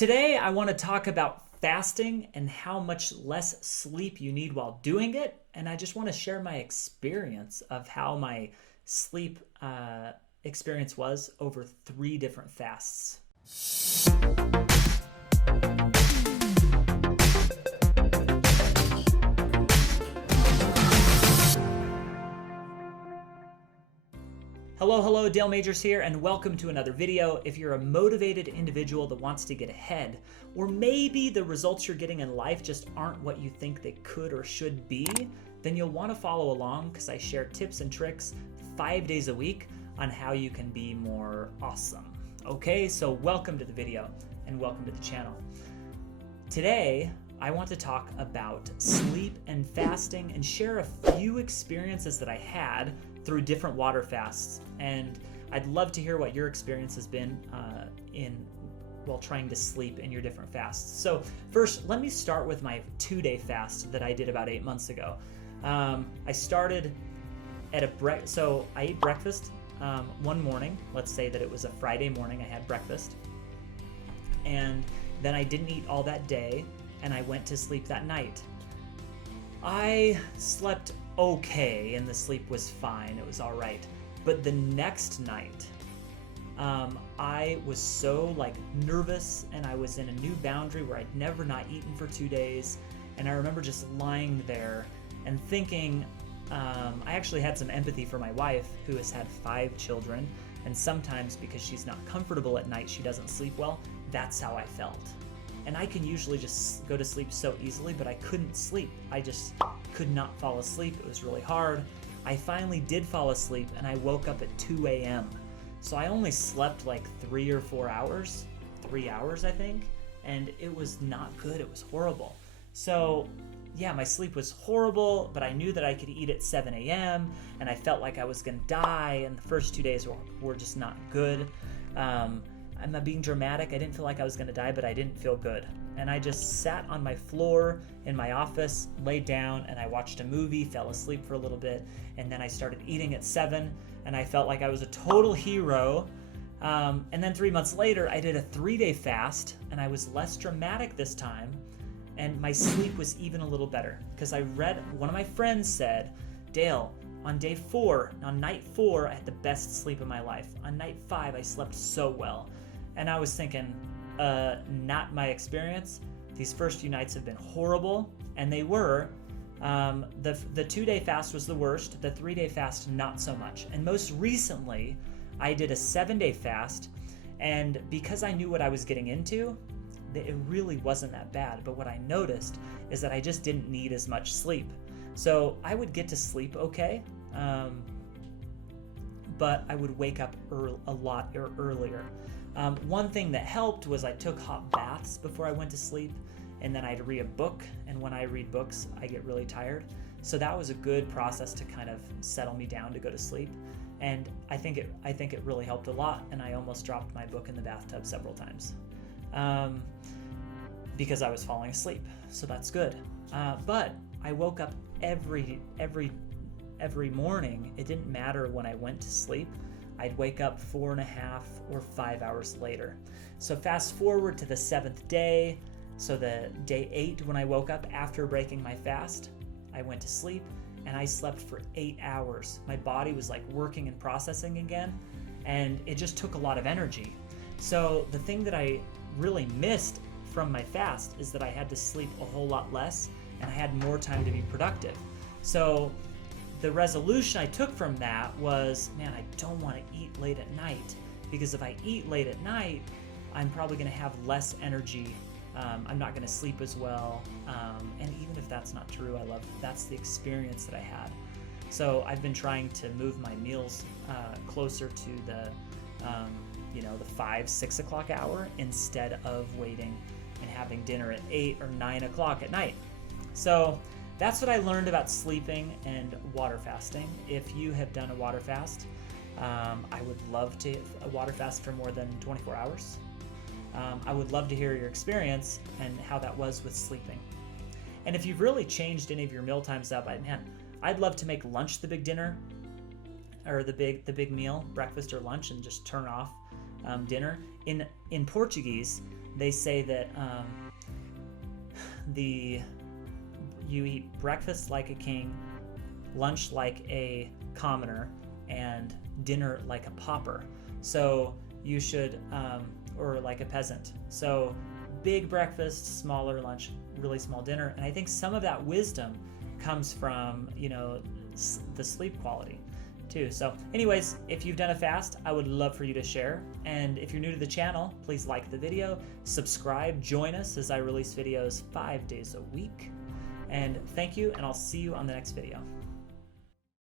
Today, I want to talk about fasting and how much less sleep you need while doing it. And I just want to share my experience of how my sleep experience was over 3 different fasts. Hello, Dale Majors here, and welcome to another video. If you're a motivated individual that wants to get ahead, or maybe the results you're getting in life just aren't what you think they could or should be, then you'll want to follow along because I share tips and tricks 5 days a week on how you can be more awesome. Okay, so welcome to the video and welcome to the channel. Today, I want to talk about sleep and fasting and share a few experiences that I had through different water fasts. And I'd love to hear what your experience has been while trying to sleep in your different fasts. So first, let me start with my 2-day fast that I did about 8 months ago. I started at so I ate breakfast one morning. Let's say that it was a Friday morning. I had breakfast, and then I didn't eat all that day, and I went to sleep that night. I slept okay, and the sleep was fine. It was all right. But the next night, I was so nervous, and I was in a new boundary where I'd never not eaten for 2 days. And I remember just lying there and thinking, I actually had some empathy for my wife, who has had 5 children. And sometimes because she's not comfortable at night, she doesn't sleep well. That's how I felt. And I can usually just go to sleep so easily, but I couldn't sleep. I just could not fall asleep. It was really hard. I finally did fall asleep, and I woke up at 2 a.m. So I only slept 3 or 4 hours, 3 hours, I think, and it was not good. It was horrible. So yeah, my sleep was horrible, but I knew that I could eat at 7 a.m., and I felt like I was gonna die, and the first 2 days were just not good. I'm not being dramatic. I didn't feel like I was going to die, but I didn't feel good. And I just sat on my floor in my office, laid down, and I watched a movie, fell asleep for a little bit, and then I started eating at 7, and I felt like I was a total hero. And then 3 months later, I did a 3-day fast, and I was less dramatic this time, and my sleep was even a little better. Because I read, one of my friends said, Dale, on night 4, I had the best sleep of my life. On night 5, I slept so well. And I was thinking, not my experience. These first few nights have been horrible, and they were. The 2-day fast was the worst. The 3-day fast, not so much. And most recently, I did a 7-day fast, and because I knew what I was getting into, it really wasn't that bad. But what I noticed is that I just didn't need as much sleep. So I would get to sleep okay, but I would wake up a lot earlier. One thing that helped was I took hot baths before I went to sleep, and then I'd read a book, and when I read books, I get really tired. So that was a good process to kind of settle me down to go to sleep, and I think it really helped a lot, and I almost dropped my book in the bathtub several times because I was falling asleep, so that's good. But I woke up every morning. It didn't matter when I went to sleep. I'd wake up 4.5 or 5 hours later. So fast forward to the 7th day. So the day 8, when I woke up after breaking my fast, I went to sleep, and I slept for 8 hours. My body was working and processing again, and it just took a lot of energy. So the thing that I really missed from my fast is that I had to sleep a whole lot less, and I had more time to be productive. So the resolution I took from that was, man, I don't want to eat late at night, because if I eat late at night, I'm probably going to have less energy. I'm not going to sleep as well. And even if that's not true, that's the experience that I had. So I've been trying to move my meals closer to the 5-6 o'clock hour instead of waiting and having dinner at 8 or 9 o'clock at night. So that's what I learned about sleeping and water fasting. If you have done a water fast, I would love to water fast for more than 24 hours. I would love to hear your experience and how that was with sleeping. And if you've really changed any of your meal times up, I'd love to make lunch the big dinner, or the big meal, breakfast or lunch, and just turn off dinner. In Portuguese, they say that you eat breakfast like a king, lunch like a commoner, and dinner like a pauper. So you should, or like a peasant. So big breakfast, smaller lunch, really small dinner. And I think some of that wisdom comes from, the sleep quality too. So anyways, if you've done a fast, I would love for you to share. And if you're new to the channel, please like the video, subscribe, join us as I release videos 5 days a week. And thank you, and I'll see you on the next video.